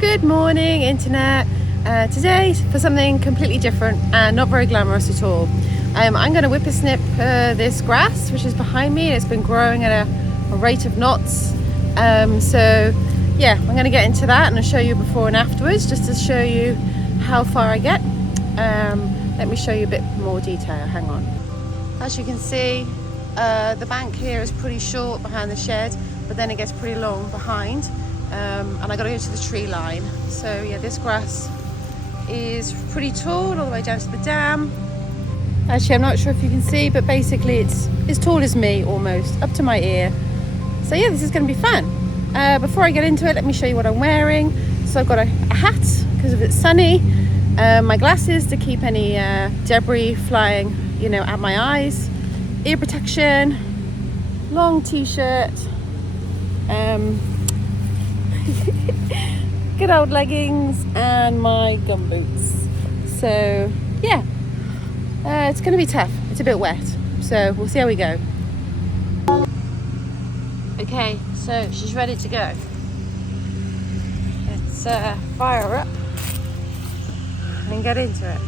Good morning, internet. Today for something completely different and not very glamorous at all. I'm going to whippersnip this grass which is behind me. It's been growing at a rate of knots. So yeah, I'm going to get into that and I'll show you before and afterwards, just to show you how far I get. Let me show you a bit more detail. Hang on. As you can see, the bank here is pretty short behind the shed, but then it gets pretty long behind. And I got to go to the tree line. So yeah, this grass is pretty tall all the way down to the dam. Actually, I'm not sure if you can see, but basically it's as tall as me almost, up to my ear. So yeah, this is going to be fun. Before I get into it, let me show you what I'm wearing. So I've got a hat because it's sunny, my glasses to keep any debris flying, at my eyes, ear protection, long t-shirt, good old leggings, and my gumboots. So yeah, it's going to be tough. It's a bit wet, so we'll see how we go. Okay, so she's ready to go. Let's fire her up and get into it.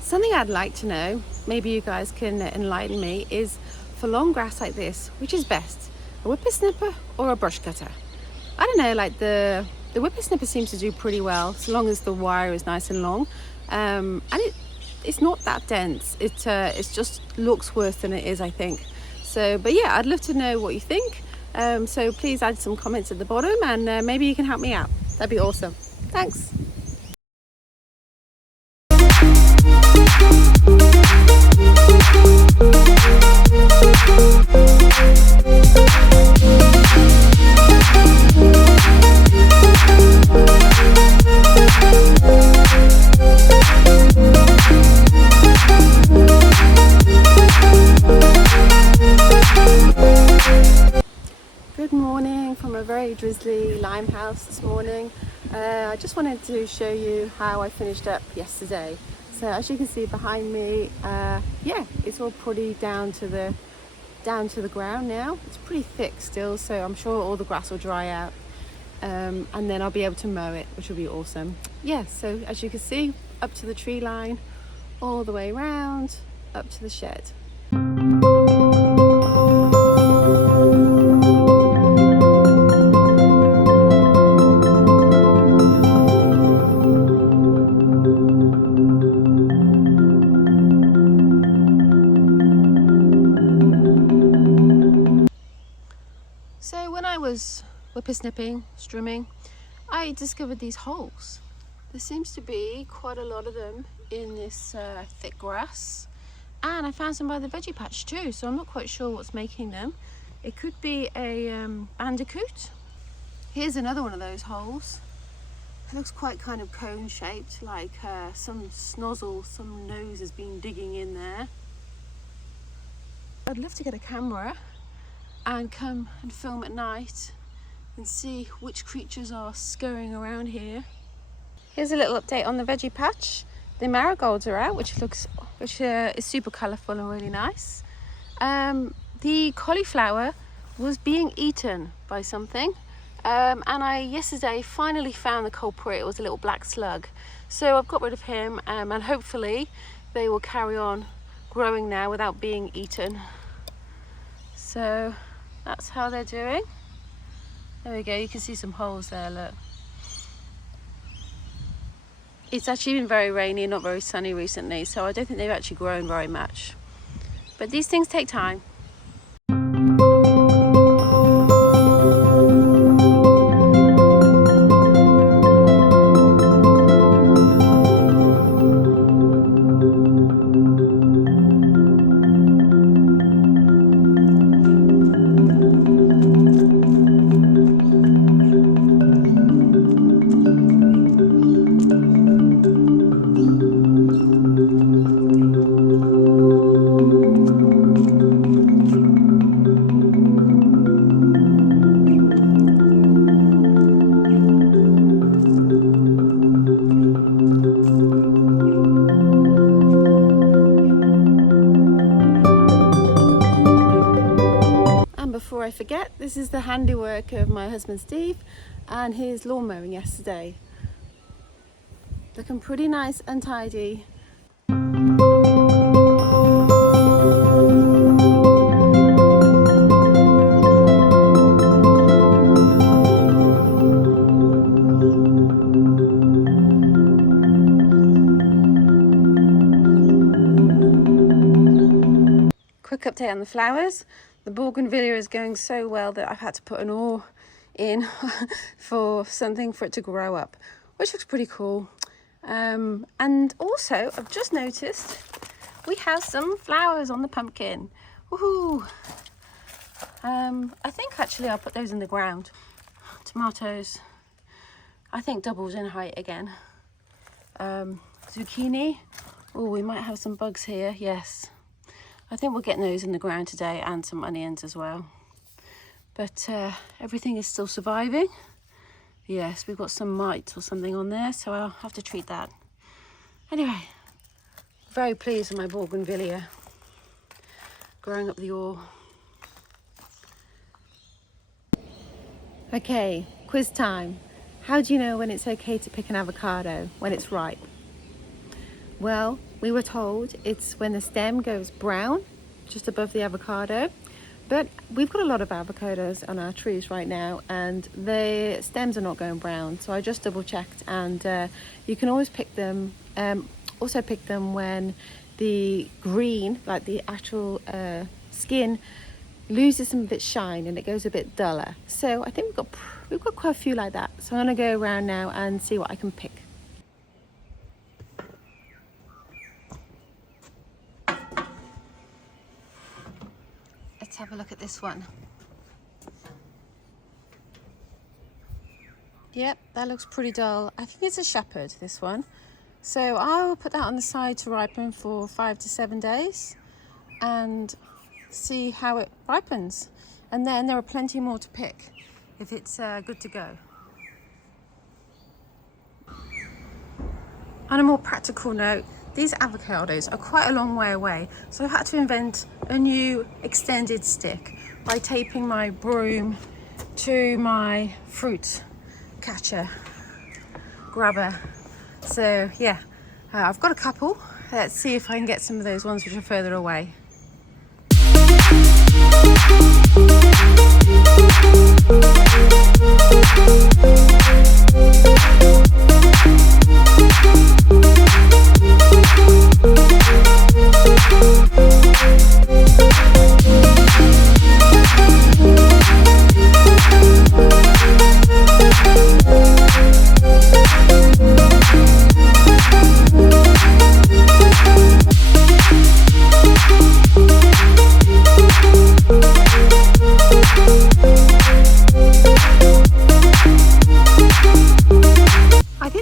Something I'd like to know, maybe you guys can enlighten me, is for long grass like this, which is best, a whippersnipper or a brush cutter? I don't know, like the whippersnipper seems to do pretty well, so long as the wire is nice and long, and it's not that dense. It just looks worse than it is, I think. So, but yeah, I'd love to know what you think. So please add some comments at the bottom, and maybe you can help me out. That'd be awesome. Thanks. Good morning from a very drizzly Limehouse this morning. I just wanted to show you how I finished up yesterday. So as you can see behind me, yeah, it's all pretty down to the ground now. It's pretty thick still, so I'm sure all the grass will dry out, and then I'll be able to mow it, which will be awesome. Yeah, so as you can see, up to the tree line, all the way around, up to the shed. So when I was whippersnipping, strimming, I discovered these holes. There seems to be quite a lot of them in this thick grass, and I found some by the veggie patch too, so I'm not quite sure what's making them. It could be a bandicoot. Here's another one of those holes. It looks quite kind of cone shaped, like some snozzle, some nose has been digging in there. I'd love to get a camera and come and film at night and see which creatures are scurrying around here. Here's a little update on the veggie patch. The marigolds are out, which is super colourful and really nice. The cauliflower was being eaten by something, and I yesterday finally found the culprit. It was a little black slug, so I've got rid of him, and hopefully they will carry on growing now without being eaten. So that's how they're doing. There we go, you can see some holes there, look. It's actually been very rainy and not very sunny recently, so I don't think they've actually grown very much. But these things take time. This is the handiwork of my husband Steve and his lawn mowing yesterday. Looking pretty nice and tidy. Quick update on the flowers. The bougainvillea is going so well that I've had to put an oar in for something for it to grow up, which looks pretty cool. And also I've just noticed we have some flowers on the pumpkin. Woohoo! I think actually I'll put those in the ground. Tomatoes, I think doubles in height again. Zucchini, oh, we might have some bugs here. Yes, I think we're getting those in the ground today, and some onions as well. But everything is still surviving. Yes, we've got some mites or something on there, so I'll have to treat that. Anyway, very pleased with my bougainvillea growing up the oar. Okay, quiz time. How do you know when it's okay to pick an avocado, when it's ripe? Well, we were told it's when the stem goes brown, just above the avocado. But we've got a lot of avocados on our trees right now, and the stems are not going brown. So I just double checked, and you can always pick them, also pick them when the green, like the actual skin, loses some of its shine and it goes a bit duller. So I think we've got quite a few like that. So I'm gonna go around now and see what I can pick. Let's have a look at this one. Yep, that looks pretty dull. I think it's a shepherd, this one. So I'll put that on the side to ripen for 5 to 7 days and see how it ripens. And then there are plenty more to pick if it's good to go. On a more practical note, these avocados are quite a long way away, so I've had to invent a new extended stick by taping my broom to my fruit catcher grabber. So yeah, I've got a couple. Let's see if I can get some of those ones which are further away.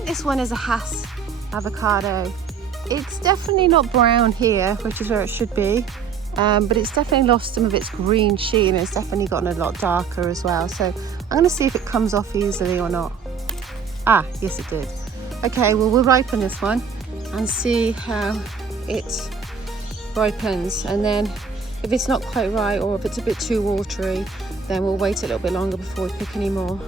This one is a Hass avocado. It's definitely not brown here, which is where it should be, but it's definitely lost some of its green sheen. It's definitely gotten a lot darker as well. So I'm going to see if it comes off easily or not. Ah, yes it did. Okay, well we'll ripen this one and see how it ripens, and then if it's not quite right or if it's a bit too watery, then we'll wait a little bit longer before we pick any more.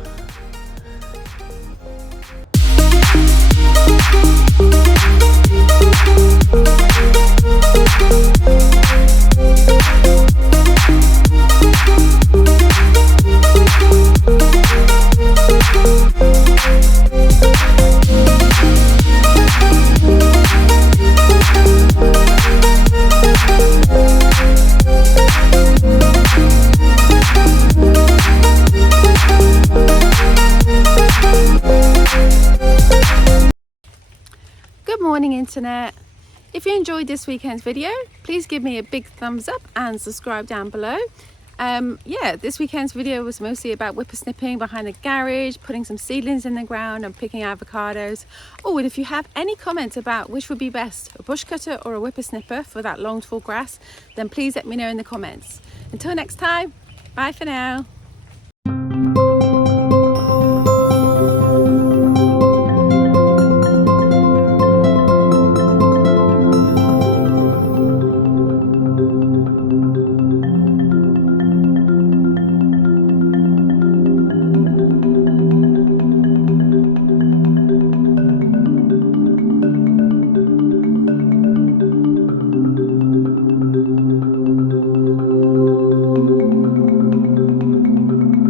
Good morning internet. If you enjoyed this weekend's video, please give me a big thumbs up and subscribe down below. Yeah, this weekend's video was mostly about whippersnipping behind the garage, putting some seedlings in the ground and picking avocados. Oh, and if you have any comments about which would be best, a bush cutter or a whippersnipper for that long tall grass, then please let me know in the comments. Until next time, bye for now.